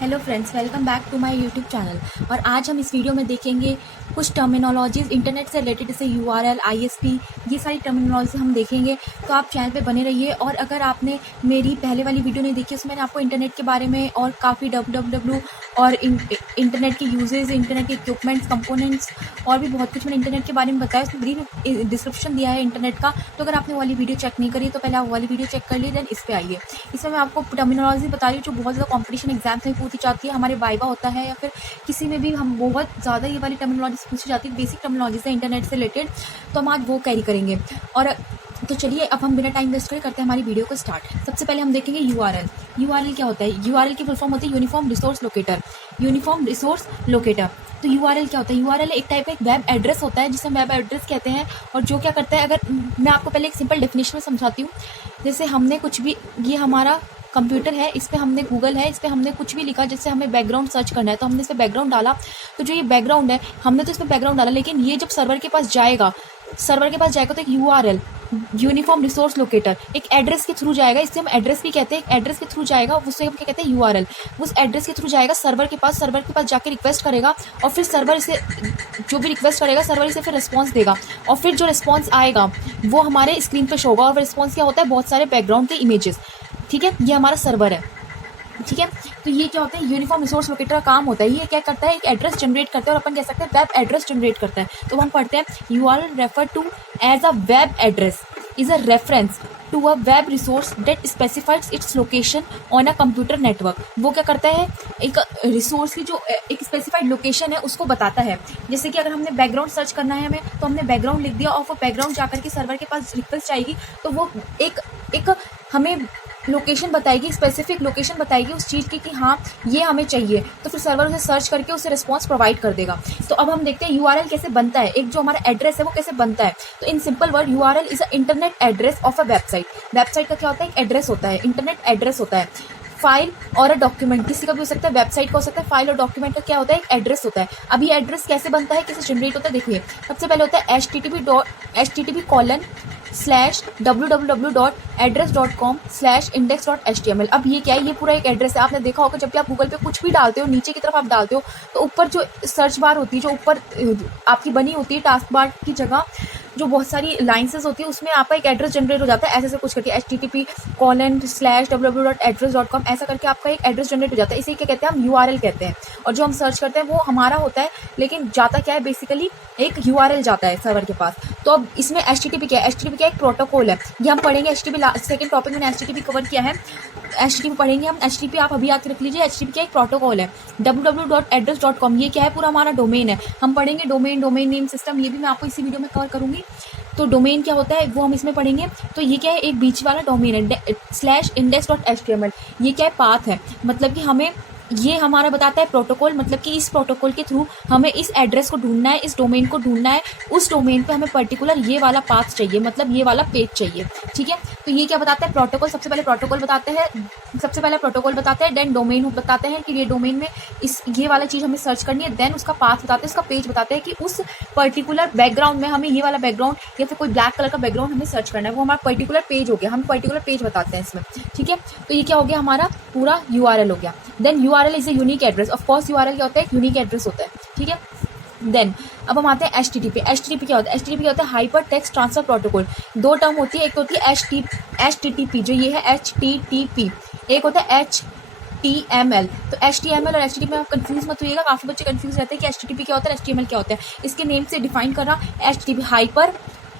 Hello friends, welcome back to my YouTube channel. और आज हम इस वीडियो में देखेंगे कुछ टर्मिनोलॉजीज इंटरनेट से रिलेटेड, जैसे यूआरएल, आईएसपी, ये सारी टर्मिनोलॉजी हम देखेंगे। तो आप चैनल पे बने रहिए। और अगर आपने मेरी पहले वाली वीडियो नहीं देखी, उसमें मैंने आपको इंटरनेट के बारे में और काफ़ी www और इंटरनेट के यूजेज, इंटरनेट के इक्विपमेंट्स, कंपोनेंट्स और भी बहुत कुछ मैंने इंटरनेट के बारे में बताया। उसमें ब्रीफ डिस्क्रिप्शन दिया है इंटरनेट का। तो अगर आपने वाली वीडियो चेक नहीं करी तो पहले आप वाली वीडियो चेक कर लीजिए, देन इस पर आइए। इसमें मैं आपको टर्मिनोलॉजी बता रही हूँ जो बहुत ज़्यादा कॉम्पिटिशन एग्जाम्स में पूछी जाती है, हमारे वाइवा होता है या फिर किसी में भी हम बहुत ज़्यादा ये वाली टर्मिनोलॉजी पूछी जाती है, बेसिक टर्मिनोलॉजी से इंटरनेट से रिलेटेड। तो हम आज वो कैरी करेंगे। और तो चलिए अब हम बिना टाइम वेस्ट करते हैं हमारी वीडियो को स्टार्ट। सबसे पहले हम देखेंगे यूआरएल। यूआरएल क्या होता है? यूआरएल की फुल फॉर्म होती है uniform resource locator. Uniform resource locator. तो यूआरएल क्या होता है? यूआरएल एक टाइप का एक वेब एड्रेस होता है जिसे वेब एड्रेस कहते हैं। और जो क्या करता है, अगर मैं आपको पहले एक सिंपल डेफिनेशन में समझाती हूँ। जैसे हमने कुछ भी, ये हमारा कंप्यूटर है, इस पर हमने गूगल है, इस पर हमने कुछ भी लिखा, जैसे हमें बैकग्राउंड सर्च करना है तो हमने इस पर बैकग्राउंड डाला। तो जो ये बैकग्राउंड है, हमने तो इसमें बैकग्राउंड डाला, लेकिन ये जब सर्वर के पास जाएगा तो एक यूआरएल, यूनिफॉर्म रिसोर्स लोकेटर, एक एड्रेस के थ्रू जाएगा। इससे हम एड्रेस भी कहते हैं। एड्रेस के थ्रू जाएगा, उससे हम क्या कहते हैं? यूआरएल। उस एड्रेस के थ्रू जाएगा सर्वर के पास जाके रिक्वेस्ट करेगा और फिर सर्वर इसे, जो भी रिक्वेस्ट करेगा सर्वर इसे फिर रिस्पॉन्स देगा। और फिर जो रिस्पॉन्स आएगा वो हमारे स्क्रीन पे शो होगा। और रिस्पॉन्स क्या होता है? बहुत सारे बैकग्राउंड के इमेजेस। ठीक है, ये हमारा सर्वर है। ठीक है, तो ये क्या होता है? यूनिफॉर्म रिसोर्स लोकेटर का काम होता है। ये क्या करता है? एक एड्रेस जनरेट करता है, और अपन कह सकते हैं वेब एड्रेस जनरेट करता है। तो हम पढ़ते हैं URL refer to as a web address is a reference to a web resource that specifies its location on a computer network. वो क्या करता है? एक रिसोर्स की जो एक स्पेसिफाइड लोकेशन है उसको बताता है। जैसे कि अगर हमने बैकग्राउंड सर्च करना है हमें, तो हमने बैकग्राउंड लिख दिया और वो बैकग्राउंड जाकर के सर्वर के पास रिक्वेस्ट आएगी, तो वो एक हमें लोकेशन बताएगी, स्पेसिफिक लोकेशन बताएगी उस चीज़ की कि हाँ ये हमें चाहिए। तो फिर सर्वर उसे सर्च करके उसे रिस्पॉन्स प्रोवाइड कर देगा। तो अब हम देखते हैं यूआरएल कैसे बनता है, एक जो हमारा एड्रेस है वो कैसे बनता है। तो in simple word, URL is a internet address of a website. Website का क्या होता है? एक एड्रेस होता है, इंटरनेट एड्रेस होता है। फाइल और अ डॉक्यूमेंट, किसी का भी हो सकता है, वेबसाइट का हो सकता है। फाइल और डॉक्यूमेंट का क्या होता है? एक एड्रेस होता है। अब ये एड्रेस कैसे बनता है, कैसे जनरेट होता है? देखिए, सबसे पहले होता है http://www.address.com/index.html। अब ये क्या है? ये पूरा एक एड्रेस है। आपने देखा होगा जब भी आप गूगल पे कुछ भी डालते हो, नीचे की तरफ आप डालते हो तो ऊपर जो सर्च बार होती है, जो ऊपर आपकी बनी होती है टास्क बार की जगह, जो बहुत सारी लाइन्सेस होती है, उसमें आपका एक एड्रेस जनरेट हो जाता है। ऐसे कुछ करके http://www.address.com ऐसा करके आपका एक एड्रेस जनरेट हो जाता है। इसे क्या कहते हैं? हम यूआरएल कहते हैं। और जो हम सर्च करते हैं वो हमारा होता है, लेकिन जाता क्या है? बेसिकली एक यूआरएल जाता है सर्वर के पास। तो अब इसमें एचटीटीपी क्या है? एचटीटीपी क्या? एक प्रोटोकॉल है। ये हम पढ़ेंगे। एचटीटीपी सेकंड टॉपिक में एचटीटीपी कवर किया है। एचटीटीपी पढ़ेंगे हम। एचटीटीपी आप अभी याद रख लीजिए। एचटीटीपी क्या? एक प्रोटोकॉल है। www.address.com ये क्या है? पूरा हमारा डोमेन है। हम पढ़ेंगे डोमेन नेम सिस्टम, ये भी मैं आपको इसी वीडियो में कवर करूंगी। तो डोमेन क्या होता है वो हम इसमें पढ़ेंगे। तो ये क्या है? एक बीच वाला डोमेन है। /index.html ये क्या है? पाथ है। मतलब कि हमें ये हमारा बताता है प्रोटोकॉल, मतलब कि इस प्रोटोकॉल के थ्रू हमें इस एड्रेस को ढूंढना है, इस डोमेन को ढूंढना है। उस डोमेन पे हमें पर्टिकुलर ये वाला पाथ चाहिए, मतलब ये वाला पेज चाहिए। ठीक है, तो ये क्या बताता है? प्रोटोकॉल। सबसे पहले प्रोटोकॉल बताते हैं, देन डोमेन बताते हैं कि ये डोमेन में ये वाला चीज़ हमें सर्च करनी है। देन उसका पाथ बताते हैं, उसका पेज बताते हैं कि उस पर्टिकुलर बैकग्राउंड में हमें ये वाला बैकग्राउंड या फिर कोई ब्लैक कलर का बैकग्राउंड हमें सर्च करना है। वो हमारा पर्टिकुलर पेज हो गया, हम पर्टिकुलर पेज बताते हैं इसमें। ठीक है, तो ये क्या हो गया? हमारा पूरा यूआरएल हो गया। Then URL is a unique address. Of course URL क्या होता है? एक यूनिक एड्रेस होता है। ठीक है, देन अब हम आते हैं एचटीटीपी। एचटीटीपी क्या होता है? एचटीटीपी क्या होता है? Hyper text transfer protocol. दो टर्म होती है, एक तो होती है एचटीटीपी, जो ये है एचटीटीपी, एक होता है HTML। तो HTML और HTTP में आप कंफ्यूज मत होइएगा। काफी बच्चे कंफ्यूज रहते हैं कि HTTP क्या होता है, HTML क्या होता है। इसके नेम से डिफाइन कर रहा, HTTP hyper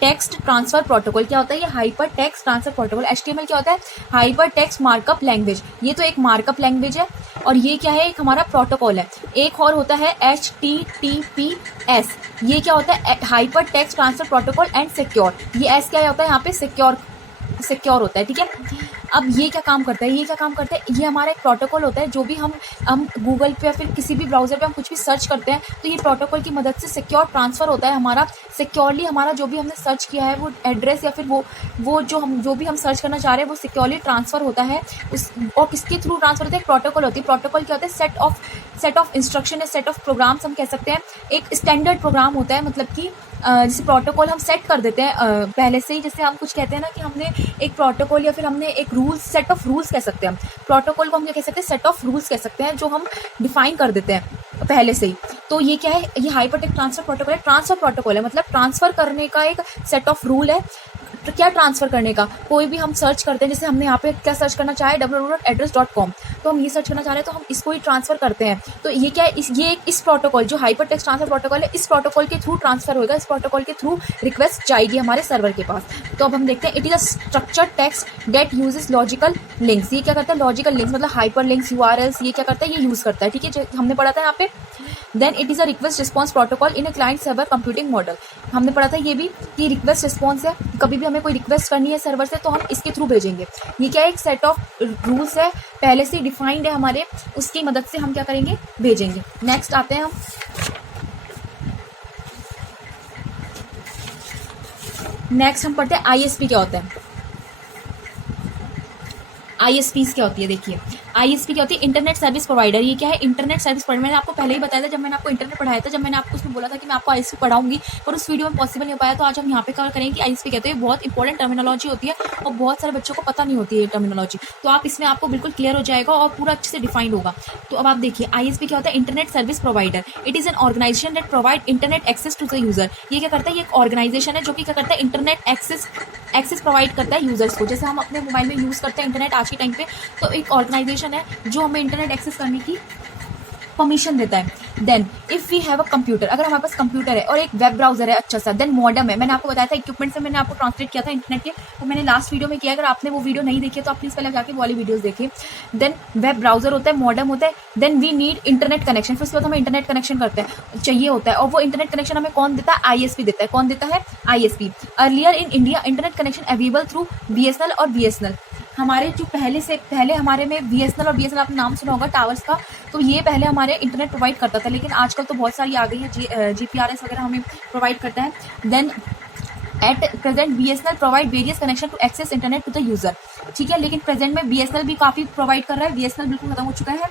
text transfer protocol. क्या होता है ये? Hyper text transfer protocol. HTML क्या होता है? Hyper text markup language. ये तो एक मार्कअप लैंग्वेज है, और ये क्या है? एक हमारा प्रोटोकॉल है। एक और होता है HTTPS। ये क्या होता है? Hyper text transfer protocol and secure. ये एस क्या होता है? यहाँ पे सिक्योर होता है। ठीक है, अब ये क्या काम करता है? ये हमारा एक प्रोटोकॉल होता है। जो भी हम गूगल पे या फिर किसी भी ब्राउजर पे हम कुछ भी सर्च करते हैं, तो ये प्रोटोकॉल की मदद से सिक्योर ट्रांसफर होता है हमारा। सिक्योरली हमारा जो भी हमने सर्च किया है वो एड्रेस या फिर वो जो भी हम सर्च करना चाह रहे हैं वो सिक्योरली ट्रांसफर होता है। और किसके थ्रू ट्रांसफर होता है? एक प्रोटोकॉल होती है। प्रोटोकॉल क्या होता है? Set of set of instruction या सेट ऑफ प्रोग्राम्स हम कह सकते हैं। एक स्टैंडर्ड प्रोग्राम होता है, मतलब कि जैसे प्रोटोकॉल हम सेट कर देते हैं पहले से ही। जैसे हम कुछ कहते हैं ना कि हमने एक प्रोटोकॉल या फिर हमने एक रूल्स, सेट ऑफ रूल्स कह सकते हैं हम। प्रोटोकॉल को हम क्या कह सकते हैं, सेट ऑफ रूल्स कह सकते हैं, जो हम डिफाइन कर देते हैं पहले से ही। तो ये क्या है, ये हाइपरटेक्स्ट ट्रांसफर प्रोटोकॉल है। ट्रांसफर प्रोटोकॉल है मतलब ट्रांसफर करने का एक सेट ऑफ रूल है। तो क्या ट्रांसफर करने का, कोई भी हम सर्च करते हैं, जैसे हमने यहाँ पे क्या सर्च करना चाहे www.address.com, तो हम ये सर्च करना चाह रहे हैं तो हम इसको ही ट्रांसफर करते हैं। तो ये क्या है, इस प्रोटोकॉल जो हाइपरटेक्स्ट ट्रांसफर प्रोटोकॉल है, इस प्रोटोकॉल के थ्रू ट्रांसफर होगा, इस प्रोटोकॉल के थ्रू रिक्वेस्ट जाएगी हमारे सर्वर के पास। तो अब हम देखते हैं, it is a structured text that uses logical links. ये क्या करता है, लॉजिकल लिंक्स मतलब हाइपर लिंक्स, URLs, ये क्या करता है, ये यूज करता है। ठीक है, जो हमने पढ़ा था यहाँ पे। Then it is a request response protocol in a client server computing model. हमने पढ़ा था ये भी कि रिक्वेस्ट रिस्पॉन्स है, कभी भी हमें कोई रिक्वेस्ट करनी है सर्वर से तो हम इसके थ्रू भेजेंगे। ये क्या है, एक सेट ऑफ रूल्स है, पहले से डिफाइंड है हमारे, उसकी मदद से हम क्या करेंगे, भेजेंगे। नेक्स्ट आते हैं हम, नेक्स्ट हम पढ़ते हैं ISP क्या होता है। ISPs क्या होती है, देखिए ISP क्या होती है, इंटरनेट सर्विस प्रोवाइडर। ये क्या है, इंटरनेट सर्विस प्रोवाइडर। मैंने आपको पहले ही बताया था जब मैंने आपको इंटरनेट पढ़ाया था, जब मैंने आपको उसमें बोला था कि मैं आपको ISP पढ़ाऊंगी, पर उस वीडियो में पॉसिबल नहीं हो पाया। तो आज हम यहाँ पे कवर करेंगे कि ISP कहते हैं, बहुत इंपॉर्टेंट टर्मिनोलॉजी होती है और बहुत सारे बच्चों को पता नहीं होती है ये टर्मिनोलॉजी। तो आप इसमें आपको बिल्कुल क्लियर हो जाएगा और पूरा अच्छे से डिफाइंड होगा। तो अब आप देखिए ISP क्या होता है, internet service provider. It is an organisation that provide internet access to the user. ये क्या करता है, ये एक ऑर्गेनाइजेशन है जो कि क्या करता है, इंटरनेट एक्सेस प्रोवाइड करता है यूजर्स को। जैसे हम अपने मोबाइल में यूज करते हैं इंटरनेट आज के टाइम पे, तो एक ऑर्गेनाइजेशन है जो हमें इंटरनेट एक्सेस करने की परमिशन देता है। Then if we have a computer, अगर हमारे पास कंप्यूटर है और एक वेब ब्राउजर है अच्छा सा, देन मॉडेम है। मैंने आपको बताया था इक्विपमेंट से मैंने आपको ट्रांसलेट किया था इंटरनेट के, तो मैंने लास्ट वीडियो में किया। अगर आपने वो वीडियो नहीं देखी तो आप प्लीज पहले जाके वो वाली वीडियोस देखिए। देन वेब ब्राउजर होता है, मॉडेम होता है, then we need internet connection. फिर उसके बाद हमें इंटरनेट कनेक्शन करते हैं, चाहिए होता है, और वो इंटरनेट कनेक्शन हमें कौन देता है, ISP देता है। कौन देता है, ISP। Earlier in India internet connection available through BSNL और BSNL। हमारे जो पहले हमारे में BSNL और BSNL आपने नाम सुना होगा टावर्स का, तो ये पहले हमारे इंटरनेट प्रोवाइड करता था, लेकिन आजकल तो बहुत सारी आ गई है, GPRS वगैरह हमें प्रोवाइड करता है। Then at present BSNL provide various connection to access internet to the user. ठीक है, लेकिन प्रेजेंट में BSNL भी काफी प्रोवाइड कर रहा है। BSNL बिल्कुल खत्म हो चुका है,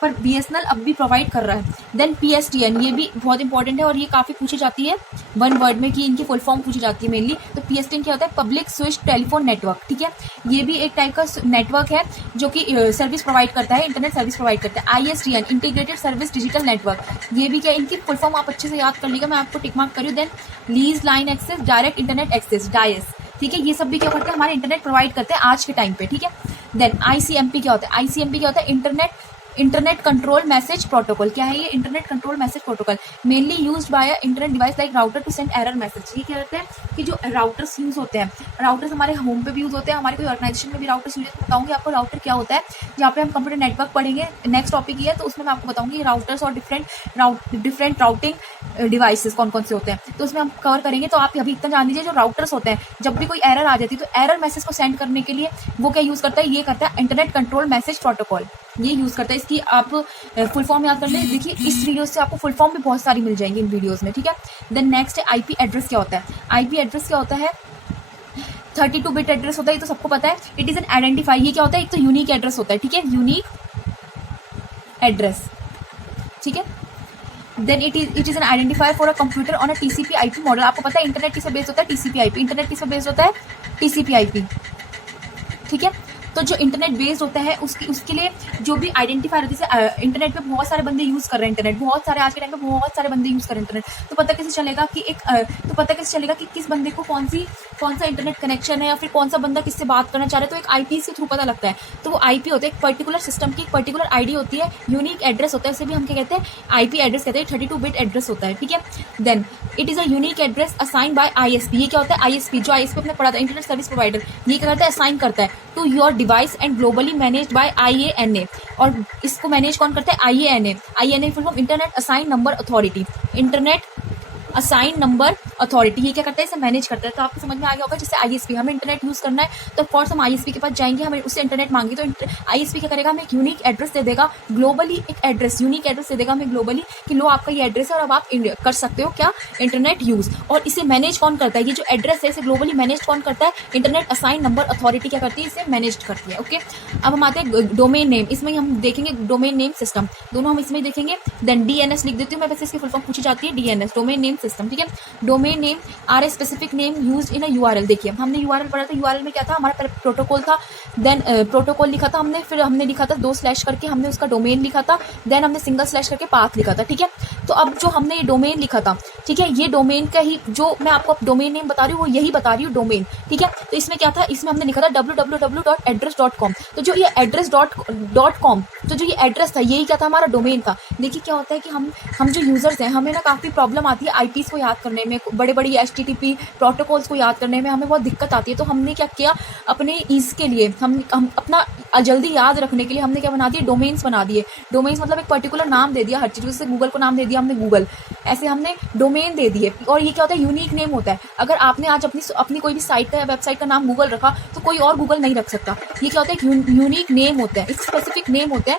पर BSNL अब भी प्रोवाइड कर रहा है। देन PSTN, ये भी बहुत इंपॉर्टेंट है और ये काफी पूछी जाती है वन वर्ड में, कि इनकी फुल फॉर्म पूछी जाती है मेनली। तो PSTN क्या होता है, पब्लिक स्विच टेलीफोन नेटवर्क। ठीक है, ये भी एक टाइप का नेटवर्क है जो कि सर्विस प्रोवाइड करता है, इंटरनेट सर्विस प्रोवाइड करता है। ISDN integrated service digital network, ये भी क्या, इनकी फुल फॉर्म आप अच्छे से याद कर लीजिएगा, मैं आपको टिक मार्क करूँ। Then lease line access, direct internet access, DIS। ठीक है, ये सब भी क्या करते हैं, हमारे इंटरनेट प्रोवाइड करते हैं आज के टाइम पे। ठीक है, देन ICMP क्या होता है, ICMP क्या होता है, इंटरनेट कंट्रोल मैसेज प्रोटोकॉल। क्या है ये, internet control message protocol, mainly used by internet device like router to send error message. ये क्या करते हैं कि जो राउटर्स यूज होते हैं, राउटर्स हमारे होम पे भी यूज होते हैं, हमारे कोई ऑर्गेनाइजेशन में भी राउटर्स यूज होते हैं। बताऊंगी आपको राउटर क्या होता है, जहाँ पे हम कंप्यूटर नेटवर्क पढ़ेंगे, नेक्स्ट टॉपिक ये है, तो उसमें मैं आपको बताऊंगी राउटर्स और डिफरेंट राउटिंग डिवाइसेस कौन कौन से होते हैं, तो उसमें हम कवर करेंगे। तो आप अभी इतना जान लीजिए, जो राउटर्स होते हैं, जब भी कोई एरर आ जाती है तो एरर मैसेज को सेंड करने के लिए वो क्या यूज करता है, ये करता है इंटरनेट कंट्रोल मैसेज प्रोटोकॉल, ये यूज करता है। इसकी आप फुल फॉर्म याद कर ले, देखिए इस वीडियो से आपको फुल फॉर्म भी बहुत सारी मिल जाएंगी इन वीडियोस में। ठीक है, देन नेक्स्ट है IP एड्रेस क्या होता है। IP एड्रेस क्या होता है, 32 बिट एड्रेस होता है, ये तो सबको पता है। इट इज एन आइडेंटिफाई, ये क्या होता है, एक तो यूनिक एड्रेस होता है। ठीक है, यूनिक एड्रेस। ठीक है, then it is an identifier for a computer on a TCP/IP model. आपको पता है इंटरनेट किस पे बेस्ड होता है, TCP/IP। इंटरनेट किस पे बेस्ड होता है, TCP/IP। ठीक है, तो जो इंटरनेट बेस्ड होता है उसके लिए जो भी आइडेंटिफायर होती है, इंटरनेट पे बहुत सारे बंदे यूज कर रहे हैं इंटरनेट, बहुत सारे आज के टाइम पे बहुत सारे बंदे यूज कर रहे हैं इंटरनेट। तो पता कैसे चलेगा कि किस बंदे को कौन सा इंटरनेट कनेक्शन है, या फिर कौन सा बंदा किससे बात करना चाह रहा है, तो एक IP के थ्रू पता लगता है। तो वो IP होता है, एक पर्टिकुलर सिस्टम की एक पर्टिकुलर ID होती है, यूनिक एड्रेस होता है, उसे भी हम क्या कहते हैं, IP एड्रेस कहते हैं। 32 बिट एड्रेस होता है। ठीक है, then it is a unique address assign by ISP। ये क्या होता है, ISP, जो ISP अपने पढ़ा था, इंटरनेट सर्विस प्रोवाइडर, ये क्या करता है, असाइन करता है to your device and globally managed by IANA। और इसको मैनेज कौन करता है, IANA। IANA full form internet assign number authority, internet assign number authority. ये क्या करता है, इसे मैनेज करता है। तो आपको समझ में आ गया होगा, जैसे आईएसपी, हमें इंटरनेट यूज़ करना है तो ऑफकोर्स हम आईएसपी के पास जाएंगे, हमें उससे इंटरनेट मांगे तो आईएसपी क्या करेगा, हमें एक यूनिक एड्रेस दे देगा, ग्लोबली एक एड्रेस, यूनिक एड्रेस दे देगा हमें ग्लोबली कि लो आपका ये एड्रेस है और अब आप कर सकते हो क्या, इंटरनेट यूज़। और इसे मैनेज कौन करता है, ये जो एड्रेस है इसे ग्लोबली मैनेज कौन करता है, इंटरनेट असाइन नंबर अथॉरिटी क्या करती है, इसे मैनेज करती है। ओके, अब हम आते हैं डोमेन नेम, इसमें हम देखेंगे डोमेन नेम सिस्टम, दोनों हम इसमें देखेंगे। देन डीएनएस लिख देती हूँ मैं, वैसे इसकी फुल फॉर्म पूछी जाती है डीएनएस, डोमेन नेम सिस्टम। ठीक है, domain name are a specific name used in a URL. देखिए हमने यूआरएल पढ़ा था, यूआरएल में क्या था, हमारा प्रोटोकॉल था, देन प्रोटोकॉल लिखा था हमने, फिर हमने लिखा था 2 स्लैश करके हमने उसका डोमेन लिखा था, देन हमने सिंगल स्लैश करके पाथ लिखा था। ठीक है, तो अब जो हमने ये डोमेन लिखा था, ठीक है, ये डोमेन का ही जो मैं आपको डोमेन नेम बता रही हूँ वो यही बता रही हूँ डोमेन। ठीक है, तो इसमें क्या था, इसमें हमने लिखा था www.address.com। तो जो ये address.com, तो जो ये एड्रेस था यही क्या था, हमारा डोमेन था। देखिए क्या होता है कि हम जो यूजर्स हैं, हमें ना काफ़ी प्रॉब्लम आती है आईपीस को याद करने में, बड़े बड़ी एचटीटीपी प्रोटोकॉल्स को याद करने में हमें बहुत दिक्कत आती है। तो हमने क्या किया, अपने ईज के लिए हम अपना जल्दी याद रखने के लिए हमने क्या बना दिए, डोमेन्स बना दिए। डोमेन्स मतलब एक पर्टिकुलर नाम दे दिया हर चीज़, जैसे गूगल को नाम दे दिया हमने गूगल, ऐसे हमने डोमेन दे दिए। और ये क्या होता है, यूनिक नेम होता है। अगर आपने आज अपनी कोई भी साइट का या वेबसाइट का नाम गूगल रखा तो कोई और गूगल नहीं रख सकता। ये क्या होता है, यूनिक नेम होता है, एक स्पेसिफिक नेम होता है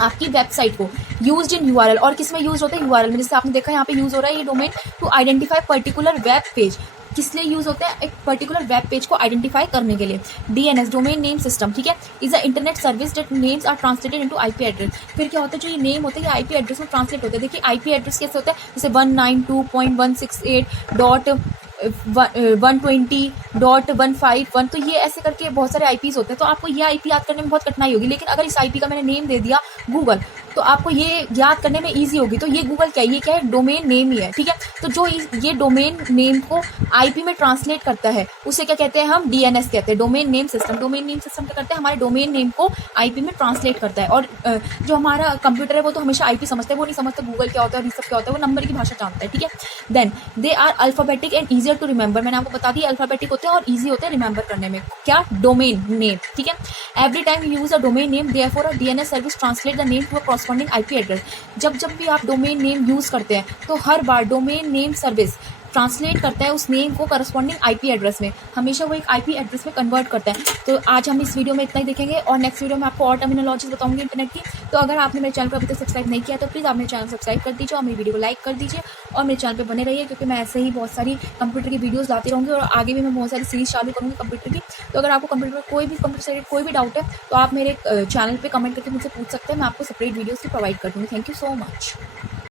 आपकी वेबसाइट को, यूज्ड इन यूआरएल। और किस में यूज होता है, यूआरएल में। जैसे आपने देखा यहाँ पे यूज हो रहा है ये domain to identify particular web page. किस लिए यूज होता है, एक पर्टिकुलर वेब पेज को आइडेंटिफाई करने के लिए। डीएनएस, डोमेन नेम सिस्टम, ठीक है, is a internet service that names are translated into IP address. फिर क्या होता है, जो ये नेम होता है ये आईपी एड्रेस में ट्रांसलेट होता है। देखिए आईपी एड्रेस कैसे होता है, जैसे 192.168.120.151, तो ये ऐसे करके बहुत सारे आईपीज होते हैं। तो आपको ये आईपी याद करने में बहुत कठिनाई होगी, लेकिन अगर इस आईपी का मैंने नेम दे दिया गूगल तो आपको ये याद करने में ईजी होगी। तो ये गूगल क्या है, ये क्या है, डोमेन नेम ही है। ठीक है, तो जो ये डोमेन नेम को आईपी में ट्रांसलेट करता है उसे क्या कहते हैं, हम डीएनएस कहते हैं, domain name system. Domain name system क्या करता है, हमारे डोमेन नेम को आईपी में ट्रांसलेट करता है। और जो हमारा कंप्यूटर है वो तो हमेशा आईपी समझता है, वो नहीं समझता गूगल क्या होता है और ये सब क्या होता है, वो नंबर की भाषा जानता है। ठीक है, then they are alphabetic and easier to remember. मैंने आपको बता दिया अल्फाबेटिक होते हैं और ईजी होते हैं रिमेंबर करने में। क्या, डोमेन नेम। ठीक है, every time you use a domain name therefore a DNS service translate the name to a corresponding IP address. जब भी आप डोमेन नेम यूज करते हैं तो हर बार डोमेन नेम सर्विस ट्रांसलेट करता है उस नेम को करस्पॉन्डिंग आईपी एड्रेस में, हमेशा वो एक आईपी एड्रेस में कन्वर्ट करता है। तो आज हम इस वीडियो में इतना ही देखेंगे और नेक्स्ट वीडियो में आपको और टर्मिनोलॉजीज बताऊंगी इंटरनेट की। तो अगर आपने मेरे चैनल को अभी तक सब्सक्राइब नहीं किया तो प्लीज़ आप मेरे चैनल सब्सक्राइब कर दीजिए और मेरी वीडियो को लाइक कर दीजिए और मेरे चैनल पर बने रहिए, क्योंकि मैं ऐसे ही बहुत सारी कंप्यूटर की वीडियोज़ लाती रहूँगी और आगे भी मैं बहुत सारी सीरीज चालू करूँगी कंप्यूटर की। तो अगर आपको कंप्यूटर पर कंप्यूटर से कोई भी डाउट है तो आप मेरे चैनल पर कमेंट करके मुझसे पूछ सकते हैं, मैं आपको सेपरेट वीडियोज़ भी प्रोवाइड कर दूँगी। Thank you so much.